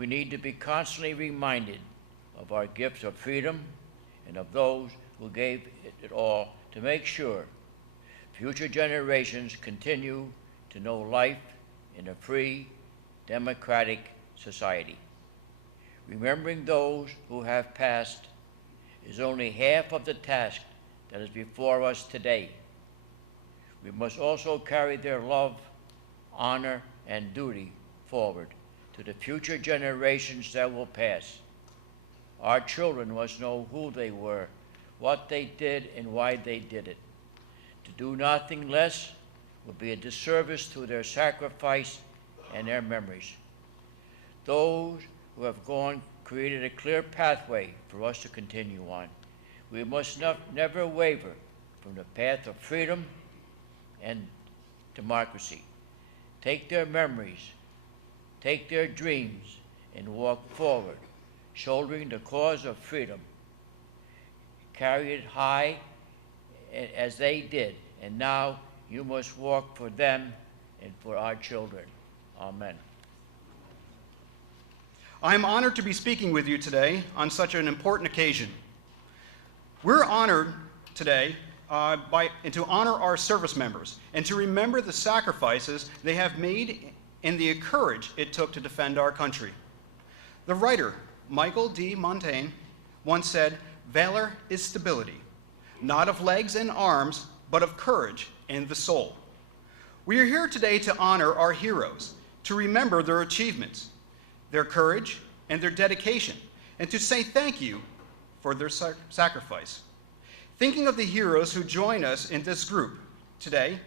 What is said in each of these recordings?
We need to be constantly reminded of our gifts of freedom and of those who gave it all to make sure future generations continue to know life in a free, democratic society. Remembering those who have passed is only half of the task that is before us today. We must also carry their love, honor, and duty forward to the future generations that will pass. Our children must know who they were, what they did, and why they did it. To do nothing less would be a disservice to their sacrifice and their memories. Those who have gone created a clear pathway for us to continue on. We must never waver from the path of freedom and democracy. Take their memories, take their dreams, and walk forward, shouldering the cause of freedom. Carry it high as they did, and now you must walk for them and for our children. Amen. I'm honored to be speaking with you today on such an important occasion. We're honored today to honor our service members and to remember the sacrifices they have made and the courage it took to defend our country. The writer, Michael D. Montaigne, once said, "Valor is stability, not of legs and arms, but of courage and the soul." We are here today to honor our heroes, to remember their achievements, their courage, and their dedication, and to say thank you for their sacrifice. Thinking of the heroes who join us in this group today,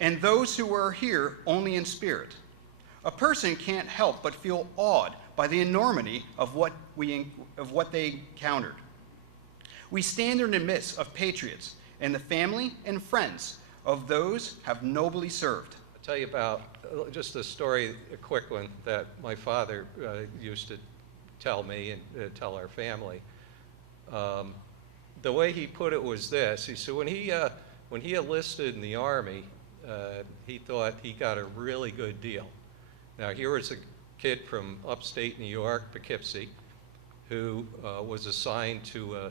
and those who are here only in spirit, a person can't help but feel awed by the enormity of what they encountered. We stand in the midst of patriots and the family and friends of those have nobly served. I'll tell you about just a story, a quick one, that my father used to tell me and tell our family. The way he put it was this. He said when he enlisted in the Army, he thought he got a really good deal. Now here was a kid from upstate New York, Poughkeepsie, who was assigned to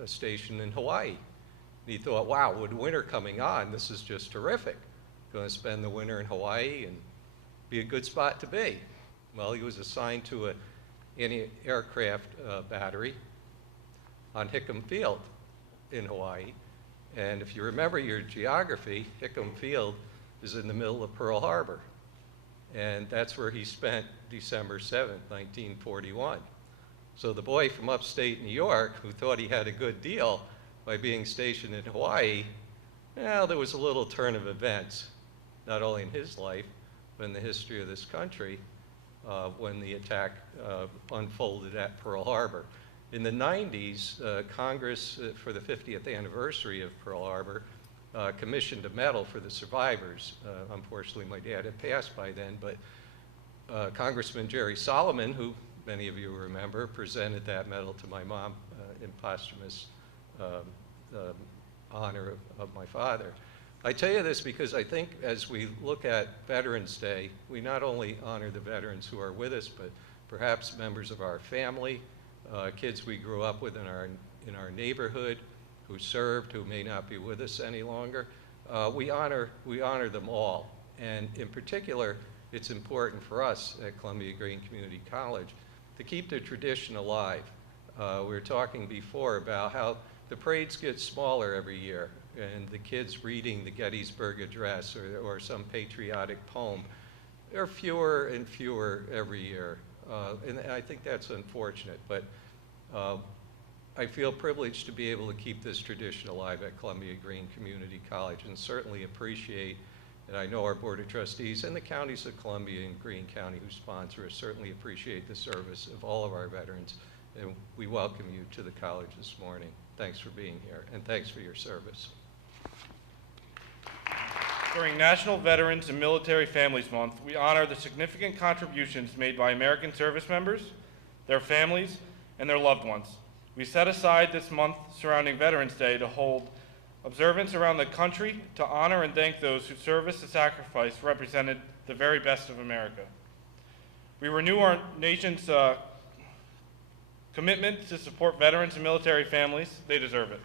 a station in Hawaii. And he thought, wow, with winter coming on, this is just terrific. Going to spend the winter in Hawaii and be a good spot to be. Well, he was assigned to an anti-aircraft battery on Hickam Field in Hawaii. And if you remember your geography, Hickam Field is in the middle of Pearl Harbor. And that's where he spent December 7th, 1941. So the boy from upstate New York, who thought he had a good deal by being stationed in Hawaii, well, there was a little turn of events, not only in his life, but in the history of this country, when the attack unfolded at Pearl Harbor. In the 90s, Congress, for the 50th anniversary of Pearl Harbor, commissioned a medal for the survivors. Unfortunately, my dad had passed by then, but Congressman Jerry Solomon, who many of you remember, presented that medal to my mom in posthumous honor of my father. I tell you this because I think as we look at Veterans Day, we not only honor the veterans who are with us, but perhaps members of our family, kids we grew up with in our neighborhood, who served, who may not be with us any longer. We honor them all. And in particular, it's important for us at Columbia-Greene Community College to keep the tradition alive. We were talking before about how the parades get smaller every year, and the kids reading the Gettysburg Address or some patriotic poem, there are fewer and fewer every year. And I think that's unfortunate, but I feel privileged to be able to keep this tradition alive at Columbia-Greene Community College, and certainly appreciate, and I know our Board of Trustees and the counties of Columbia and Greene County who sponsor us certainly appreciate the service of all of our veterans, and we welcome you to the college this morning. Thanks for being here, and thanks for your service. During National Veterans and Military Families Month, we honor the significant contributions made by American service members, their families, and their loved ones. We set aside this month surrounding Veterans Day to hold observance around the country to honor and thank those whose service and sacrifice represented the very best of America. We renew our nation's commitment to support veterans and military families. They deserve it.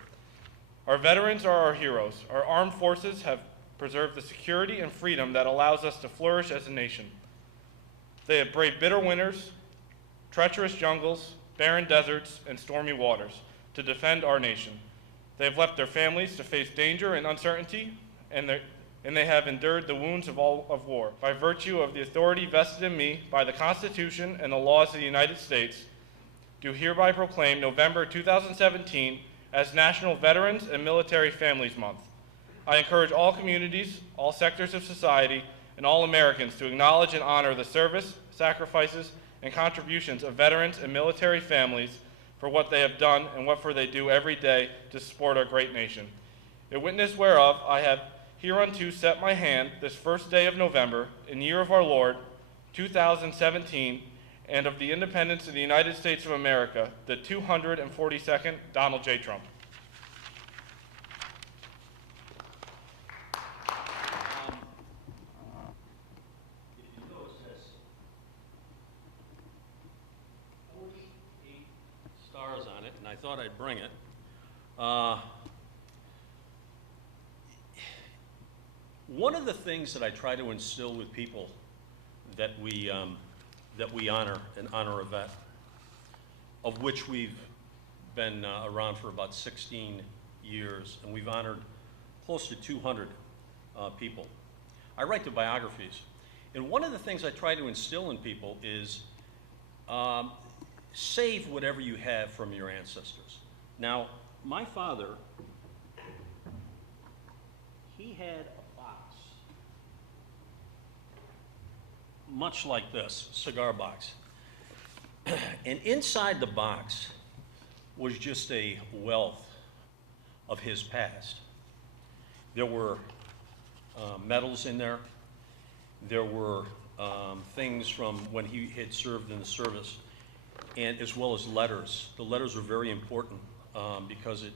Our veterans are our heroes. Our armed forces have preserved the security and freedom that allows us to flourish as a nation. They have braved bitter winters, treacherous jungles, barren deserts, and stormy waters to defend our nation. They have left their families to face danger and uncertainty, and they have endured the wounds of war. By virtue of the authority vested in me by the Constitution and the laws of the United States, do hereby proclaim November 2017 as National Veterans and Military Families Month. I encourage all communities, all sectors of society, and all Americans to acknowledge and honor the service, sacrifices, and contributions of veterans and military families for what they have done and what for they do every day to support our great nation. In witness whereof, I have hereunto set my hand this first day of November, in year of our Lord, 2017, and of the independence of the United States of America, the 242nd Donald J. Trump. If you notice this, 48 stars on it, and I thought I'd bring it. One of the things that I try to instill with people that we honor and honor a vet, of which we've been around for about 16 years, and we've honored close to 200 people. I write the biographies, and one of the things I try to instill in people is save whatever you have from your ancestors. Now, my father, he had a box, much like this, cigar box. And inside the box was just a wealth of his past. There were medals in there. There were things from when he had served in the service, and as well as letters. The letters were very important because it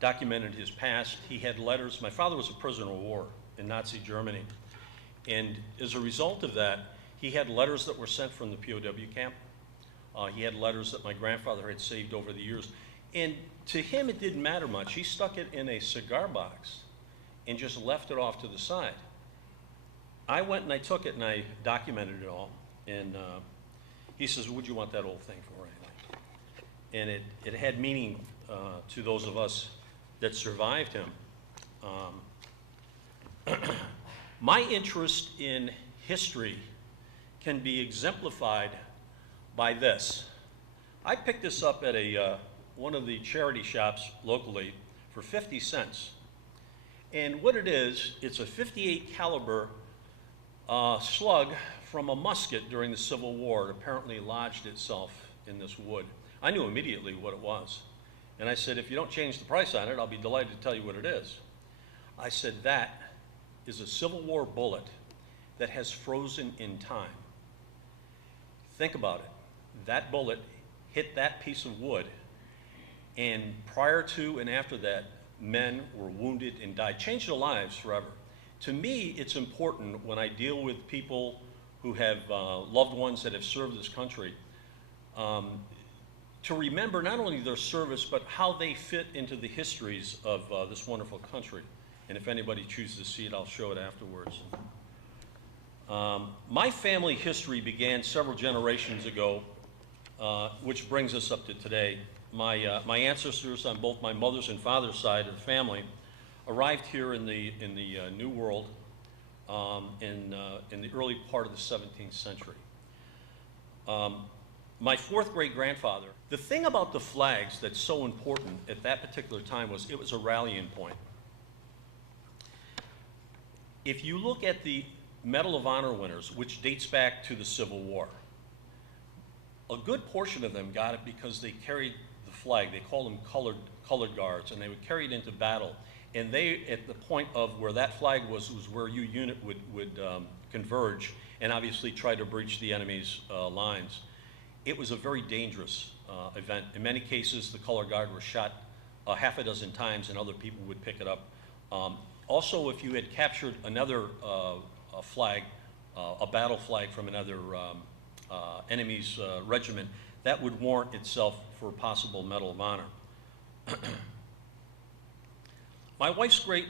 documented his past. He had letters. My father was a prisoner of war in Nazi Germany, and as a result of that, he had letters that were sent from the POW camp. He had letters that my grandfather had saved over the years. And to him, it didn't matter much. He stuck it in a cigar box and just left it off to the side. I went and I took it and I documented it all. And he says, "What'd you want that old thing for anyway?" And it had meaning to those of us that survived him. My interest in history can be exemplified by this. I picked this up at one of the charity shops locally for 50 cents. And what it is, it's a .58 caliber slug from a musket during the Civil War. It apparently lodged itself in this wood. I knew immediately what it was. And I said, "If you don't change the price on it, I'll be delighted to tell you what it is." I said, "That is a Civil War bullet that has frozen in time." Think about it. That bullet hit that piece of wood, and prior to and after that, men were wounded and died, changed their lives forever. To me, it's important when I deal with people who have loved ones that have served this country, to remember not only their service, but how they fit into the histories of this wonderful country. And if anybody chooses to see it, I'll show it afterwards. My family history began several generations ago, which brings us up to today. My ancestors on both my mother's and father's side of the family arrived here in the New World in the early part of the 17th century. My fourth great grandfather, the thing about the flags that's so important at that particular time was it was a rallying point. If you look at the Medal of Honor winners, which dates back to the Civil War, a good portion of them got it because they carried the flag. They called them colored guards, and they would carry it into battle. And they, at the point of where that flag was where your unit would converge and obviously try to breach the enemy's lines. It was a very dangerous event. In many cases, the color guard was shot half a dozen times, and other people would pick it up. Also, if you had captured another flag, a battle flag from another enemy's regiment, that would warrant itself for a possible Medal of Honor. My wife's great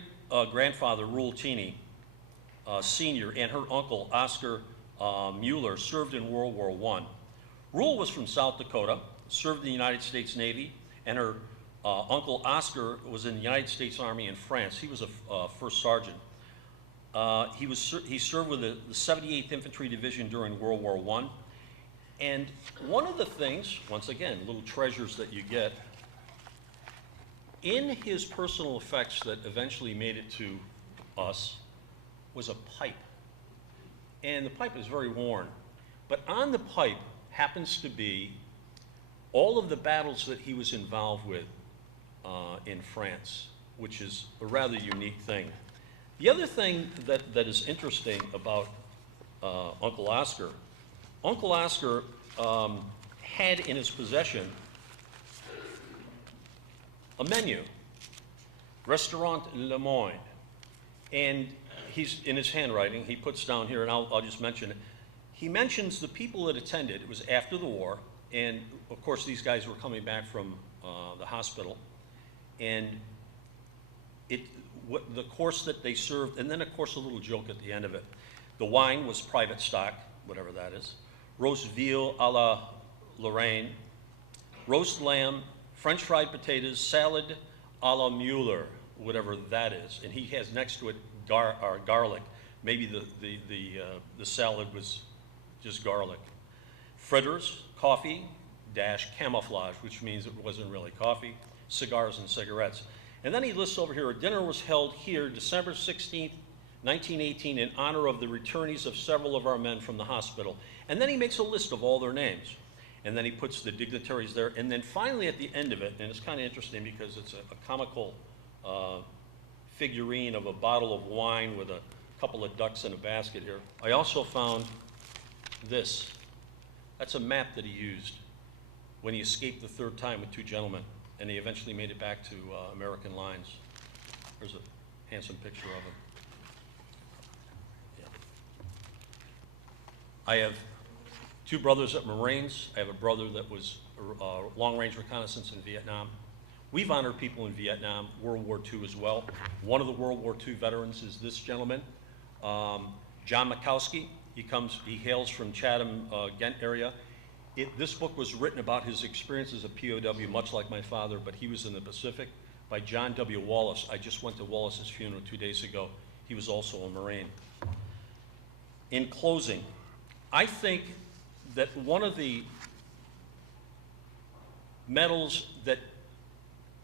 grandfather, Rule Cheney, Sr., and her uncle, Oscar Mueller, served in World War I. Rule was from South Dakota, served in the United States Navy, and her uncle Oscar was in the United States Army in France. He was a first sergeant. He served with the 78th Infantry Division during World War I. And one of the things, once again, little treasures that you get, in his personal effects that eventually made it to us was a pipe. And the pipe is very worn. But on the pipe happens to be all of the battles that he was involved with in France, which is a rather unique thing. The other thing that is interesting about Uncle Oscar had in his possession a menu, Restaurant Le Moyne, and he's in his handwriting, he puts down here, and I'll just mention it. He mentions the people that attended. It was after the war, and of course these guys were coming back from the hospital, and the course that they served, and then of course a little joke at the end of it. The wine was private stock, whatever that is, roast veal a la Lorraine, roast lamb, French fried potatoes, salad a la Mueller, whatever that is, and he has next to it garlic. Maybe the salad was just garlic. Fritters, coffee, camouflage, which means it wasn't really coffee, cigars and cigarettes. And then he lists over here, a dinner was held here December 16th, 1918, in honor of the returnees of several of our men from the hospital. And then he makes a list of all their names. And then he puts the dignitaries there. And then finally at the end of it, and it's kind of interesting because it's a comical figurine of a bottle of wine with a couple of ducks in a basket here. I also found this. That's a map that he used when he escaped the third time with two gentlemen, and he eventually made it back to American lines. There's a handsome picture of him. Yeah. I have two brothers that were Marines. I have a brother that was long-range reconnaissance in Vietnam. We've honored people in Vietnam, World War II as well. One of the World War II veterans is this gentleman, John Mikowski. He hails from Chatham, Ghent area. This book was written about his experience as a POW, much like my father, but he was in the Pacific, by John W. Wallace. I just went to Wallace's funeral 2 days ago. He was also a Marine. In closing, I think that one of the medals that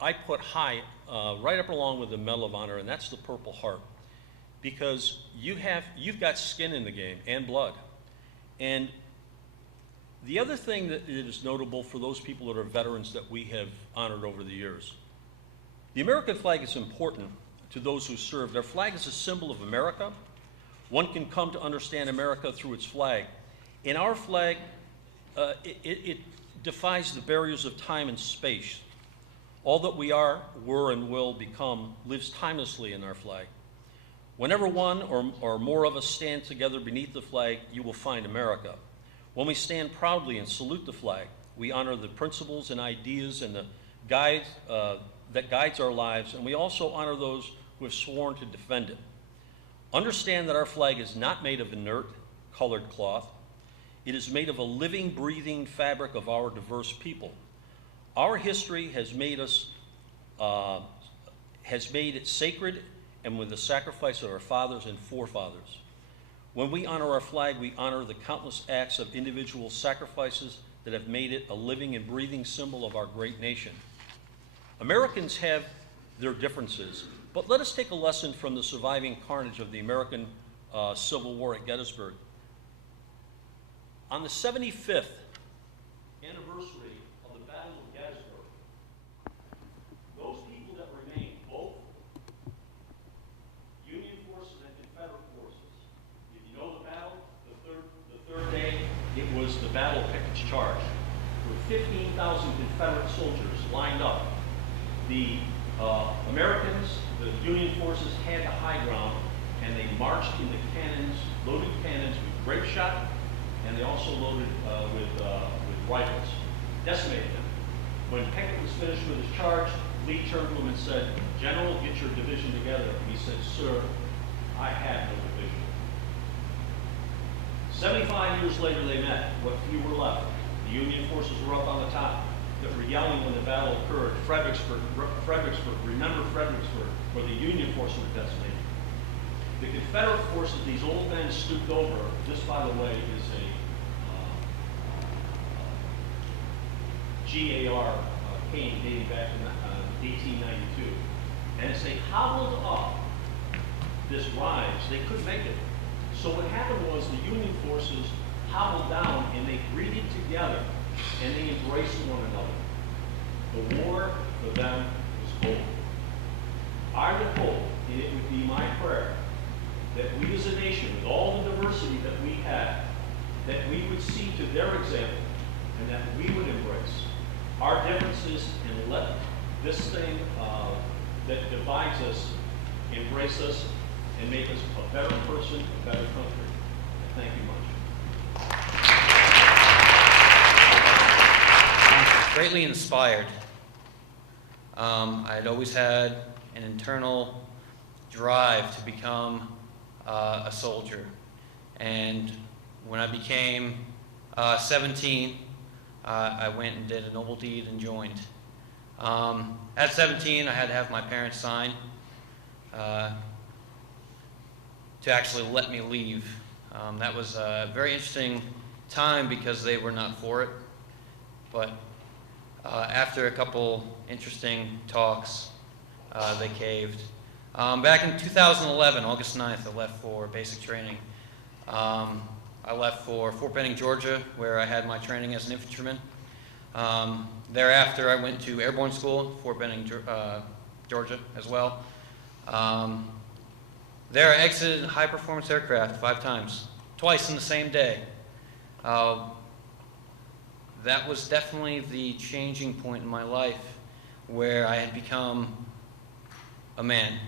I put high, right up along with the Medal of Honor, and that's the Purple Heart, because you've got skin in the game and blood. And the other thing that is notable for those people that are veterans that we have honored over the years, the American flag is important to those who served. Our flag is a symbol of America. One can come to understand America through its flag. In our flag, it defies the barriers of time and space. All that we are, were, and will become lives timelessly in our flag. Whenever one or more of us stand together beneath the flag, you will find America. When we stand proudly and salute the flag, we honor the principles and ideas and the guides that guides our lives, and we also honor those who have sworn to defend it. Understand that our flag is not made of inert, colored cloth. It is made of a living, breathing fabric of our diverse people. Our history has made it sacred, and with the sacrifice of our fathers and forefathers. When we honor our flag, we honor the countless acts of individual sacrifices that have made it a living and breathing symbol of our great nation. Americans have their differences, but let us take a lesson from the surviving carnage of the American Civil War at Gettysburg. On the 75th anniversary of the Battle of Gettysburg, those people that remained, both Union forces and Confederate forces, if you know the battle, the third day, it was the Battle of Pickett's Charge. There were 15,000 Confederate soldiers lined up. The Americans, the Union forces, had the high ground, and they marched in the cannons, loaded cannons with grape shot and they also loaded with rifles, decimated them. When Pickett was finished with his charge, Lee turned to him and said, "General, get your division together." He said, "Sir, I had no division." 75 years later they met, what few were left. The Union forces were up on the top that were yelling when the battle occurred, Fredericksburg, remember Fredericksburg, where the Union forces were decimated. The Confederate forces these old men stooped over, this, by the way, is a GAR cane dating back to 1892. And as they hobbled up this rise, they couldn't make it. So what happened was the Union forces hobbled down and they greeted together and they embraced one another. The war for them was over. I would hope, and it would be my prayer, that we as a nation, with all the diversity that we have, that we would see to their example and that we would embrace our differences and let this thing that divides us embrace us and make us a better person, a better country. Thank you much. Greatly inspired. I had always had an internal drive to become a soldier. And when I became 17, I went and did a noble deed and joined. At 17, I had to have my parents sign to actually let me leave. That was a very interesting time because they were not for it. But after a couple interesting talks, they caved. Back in 2011, August 9th, I left for basic training. I left for Fort Benning, Georgia, where I had my training as an infantryman. Thereafter, I went to airborne school, Fort Benning, Georgia, as well. There, I exited high-performance aircraft 5 times, twice in the same day. That was definitely the changing point in my life, where I had become a man.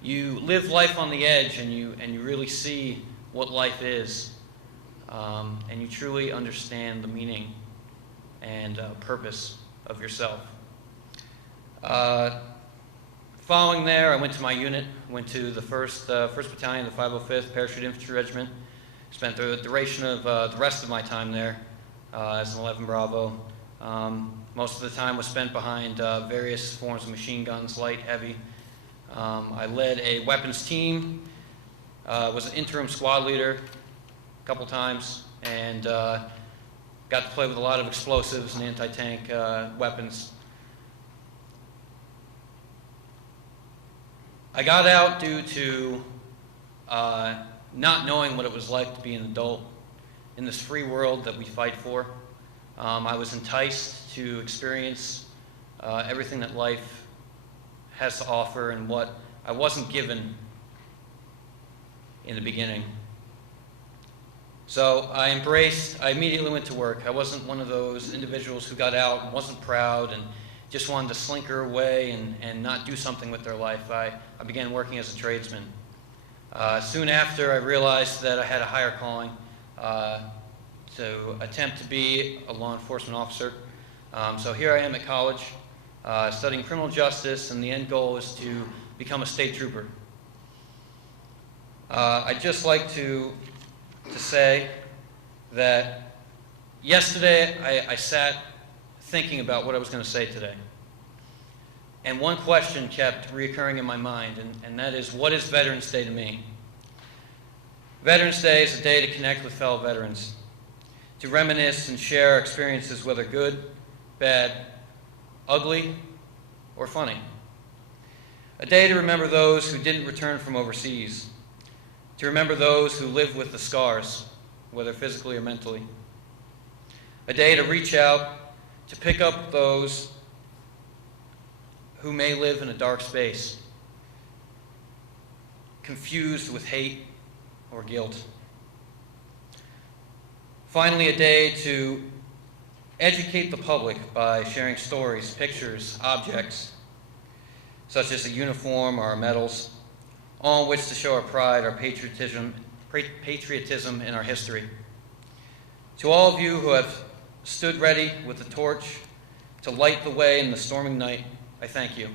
You live life on the edge, and you really see what life is, and you truly understand the meaning and purpose of yourself. Following there, I went to my unit, went to the 1st Battalion, the 505th Parachute Infantry Regiment, spent the duration of the rest of my time there as an 11 Bravo. Most of the time was spent behind various forms of machine guns, light, heavy. I led a weapons team, was an interim squad leader a couple times, and got to play with a lot of explosives and anti-tank weapons. I got out due to not knowing what it was like to be an adult in this free world that we fight for. I was enticed to experience everything that life has to offer and what I wasn't given in the beginning. So I immediately went to work. I wasn't one of those individuals who got out and wasn't proud and just wanted to slinker away and not do something with their life. I began working as a tradesman. Soon after, I realized that I had a higher calling to attempt to be a law enforcement officer. So here I am at college, studying criminal justice, and the end goal is to become a state trooper. I'd just like to say that yesterday I sat thinking about what I was going to say today. And one question kept reoccurring in my mind, and that is, what is Veterans Day to me? Veterans Day is a day to connect with fellow veterans, to reminisce and share our experiences, whether good, bad, ugly, or funny. A day to remember those who didn't return from overseas, to remember those who live with the scars, whether physically or mentally. A day to reach out, to pick up those who may live in a dark space, confused with hate or guilt. Finally, a day to educate the public by sharing stories, pictures, objects, such as a uniform or our medals, all in which to show our pride, our patriotism in our history. To all of you who have stood ready with a torch to light the way in the storming night, I thank you.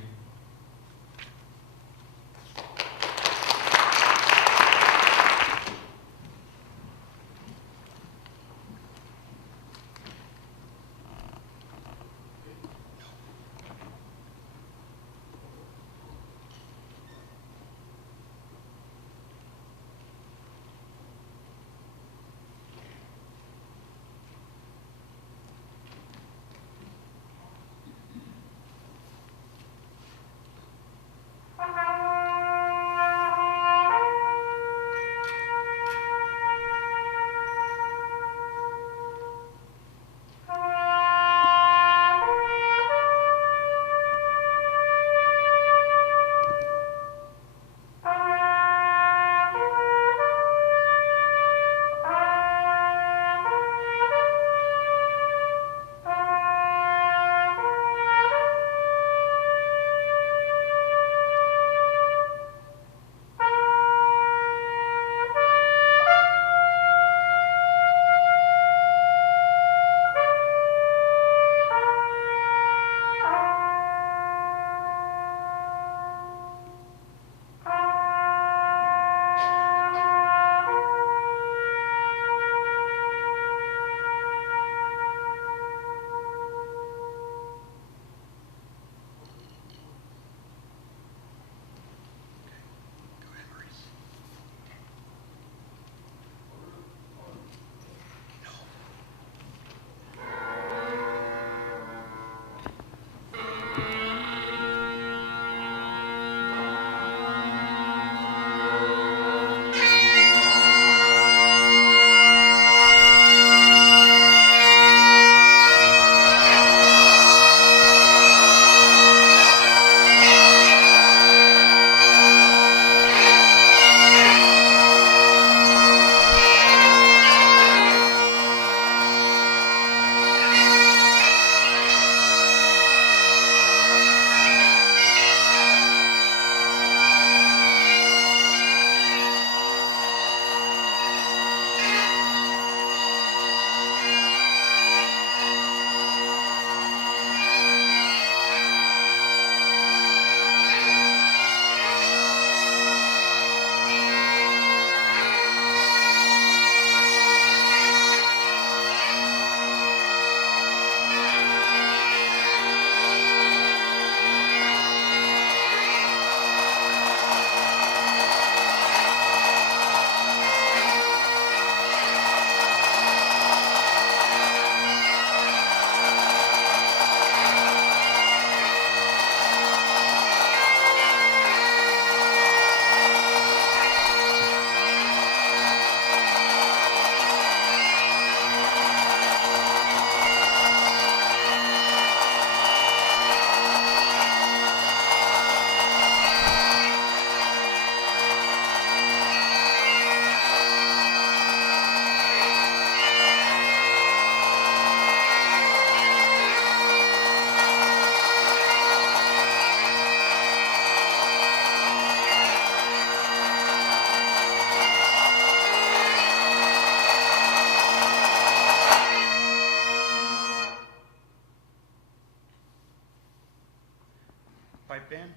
Pipe band.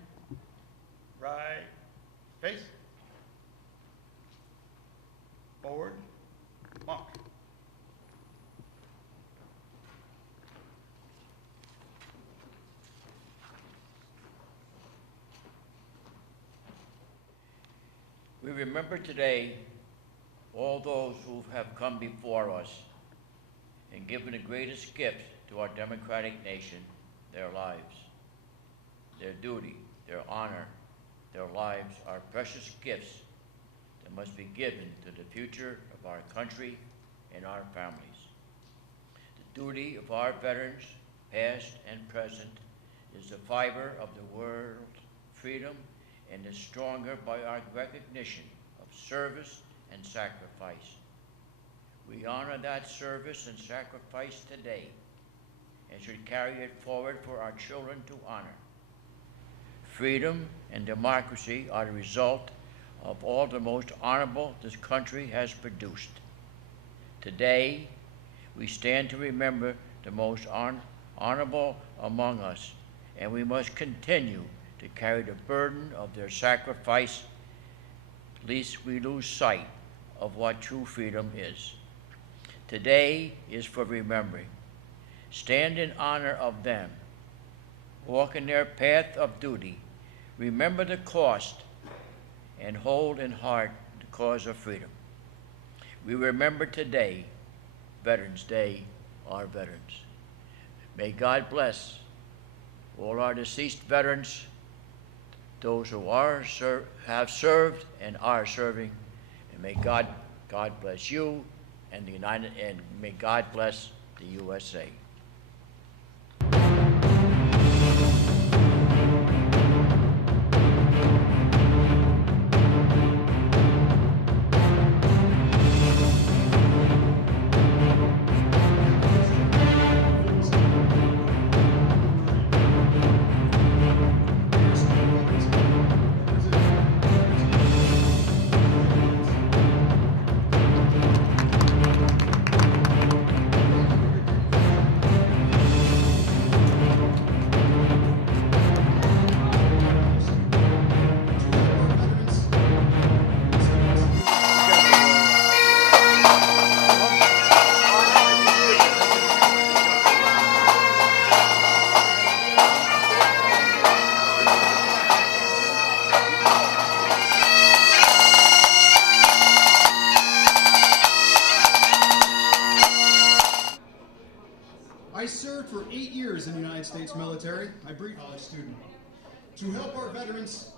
Right. Face. Forward. Monk. We remember today all those who have come before us and given the greatest gift to our democratic nation, their lives. Their duty, their honor, their lives are precious gifts that must be given to the future of our country and our families. The duty of our veterans, past and present, is the fiber of the world's freedom and is stronger by our recognition of service and sacrifice. We honor that service and sacrifice today and should carry it forward for our children to honor. Freedom and democracy are the result of all the most honorable this country has produced. Today, we stand to remember the most honorable among us, and we must continue to carry the burden of their sacrifice, lest we lose sight of what true freedom is. Today is for remembering. Stand in honor of them. Walk in their path of duty. Remember the cost and hold in heart the cause of freedom. We remember today, Veterans Day, our veterans. May God bless all our deceased veterans, those who have served and are serving, and may God bless you and may God bless the USA. I served for 8 years in the United States military. I briefed college student. To help our veterans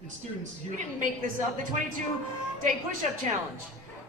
and students here. We didn't make this up, the 22-day push-up challenge.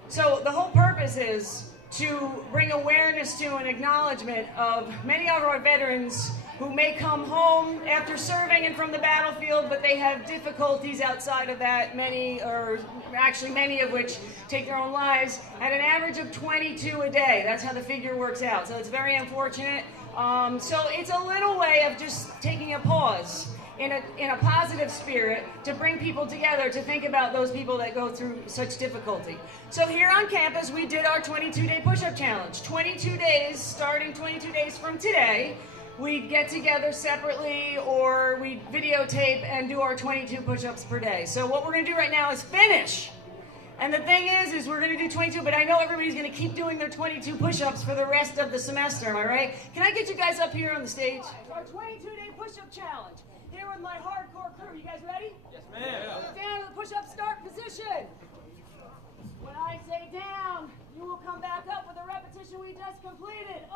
So the whole purpose is to bring awareness to and acknowledgement of many of our veterans who may come home after serving and from the battlefield, but they have difficulties outside of that, many of which take their own lives, at an average of 22 a day. That's how the figure works out. So it's very unfortunate. So it's a little way of just taking a pause in a positive spirit to bring people together to think about those people that go through such difficulty. So here on campus, we did our 22-day push-up challenge. 22 days, starting 22 days from today, we'd get together separately or we'd videotape and do our 22 push-ups per day. So what we're gonna do right now is finish. And the thing is we're gonna do 22, but I know everybody's gonna keep doing their 22 push-ups for the rest of the semester, am I right? Can I get you guys up here on the stage? Our 22-day push-up challenge. Here with my hardcore crew. You guys ready? Yes, ma'am. Yeah. Down to the push-up start position. When I say down, you will come back up with the repetition we just completed.